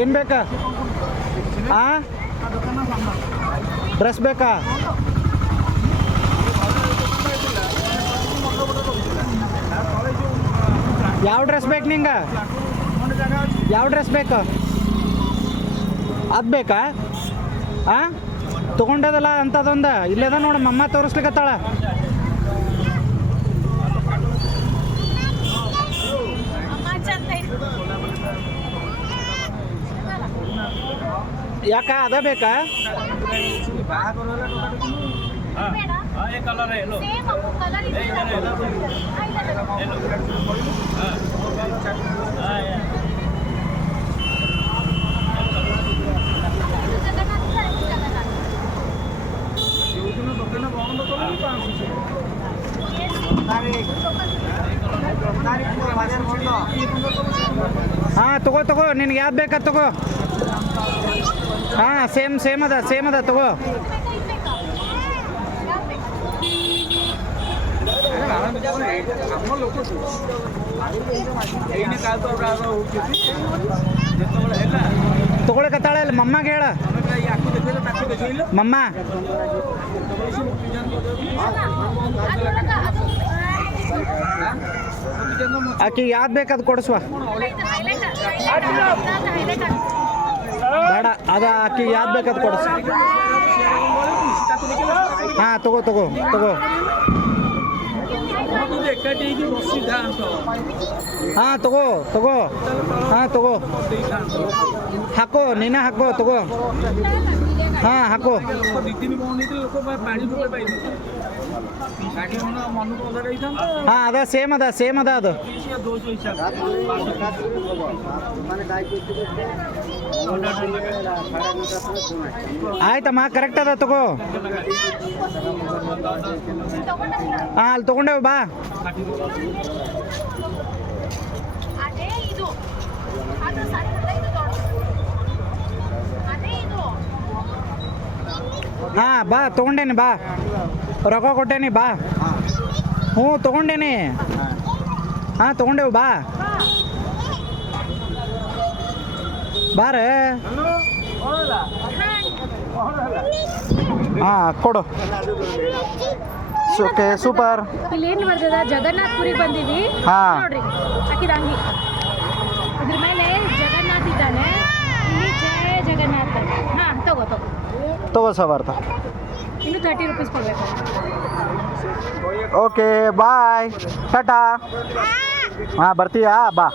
ಏನು ಬೇಕಾ? ಆ? ಡ್ರೆಸ್ ಬೇಕಾ? ಯಾವ ಡ್ರೆಸ್ ಬೇಕು ನಿಂಗೆ? ಯಾವ ಡ್ರೆಸ್ ಬೇಕು? ಅದು ಬೇಕಾ? ಹಾಂ ತೊಗೊಂಡದಲ್ಲ ಅಂಥದ್ದೊಂದು ಇಲ್ಲದ ನೋಡಿ ಮಮ್ಮ ತೋರಿಸ್ಲಿಕ್ಕತ್ತಾಳ ಯಾಕ ಅದ ಬೇಕಾ ಹಾಂ ತಗೋ ತಗೋ ನಿನ್ಗೆ ಯಾವ್ದು ಬೇಕಾ ತಗೋ ಹಾಂ, ಸೇಮ್ ಸೇಮ್ ಅದ ಸೇಮ್ ಅದ, ತಗೋ. ತಗೊಳಕತ್ತಾಳ ಇಲ್ಲ, ಮಮ್ಮಗೆ ಹೇಳ. ಮಮ್ಮ. ಆಕಿ ಯಾವ್ದು ಬೇಕು ಕೊಡಿಸುವ. ಬೇಡ ಅದ ಆಕಿಗೆ ಯಾವ್ದು ಬೇಕಾದ ಕೊಡ ಹಾಂ ತಗೋ ತಗೋ ತಗೋ ಹಾಂ ತಗೋ ತಗೋ ಹಾಂ ತಗೋ ಹಾಕೋ ನೀನೇ ಹಾಕೋ ತಗೋ हाँ हाको ಹಾಂ ಅದ ಸೇಮ್ ಅದ ಸೇಮ್ ಅದ ಅದು ಆಯ್ತಮ್ಮ ಕರೆಕ್ಟ್ ಅದ ತಗೋ ಹಾಂ ಅಲ್ಲಿ ತಗೊಂಡೇವು ಬಾ ಹಾಂ ಬಾ ತೊಗೊಂಡೇನಿ ಬಾ. ರೊಕ್ಕ ಕೊಟ್ಟೇನಿ ಬಾ. ಹ್ಞೂ ತಗೊಂಡೇನಿ. ಹಾಂ ತೊಗೊಂಡೇವು ಬಾ. ಬಾರ. ಹಾಂ ಕೊಡು. Okay super. ಇಲ್ಲಿ ಏನು ಬರ್ತದ ಜಗನ್ನಾಥ್ ಪುರಿ ಬಂದಿವಿ ಹಾ. ನೋಡ್ರಿ ಹಾಕಿದ ಅಂಗಿ. ಇದ್ರ ಮೇಲೆ ಜಗನ್ನಾಥ್ ಇದ್ದಾನೆ. ಇಲ್ಲಿ ಜಯ ಜಗನ್ನಾಥ್. ತಗೋ ಇನ್ನು ತರ್ಟಿ ರುಪೀಸ್ ಕೊಡ್ಬೇಕು. ಓಕೆ ಬಾಯ್ ಟಾಟಾ ಹಾಂ ಬರ್ತೀಯಾ? ಬಾ.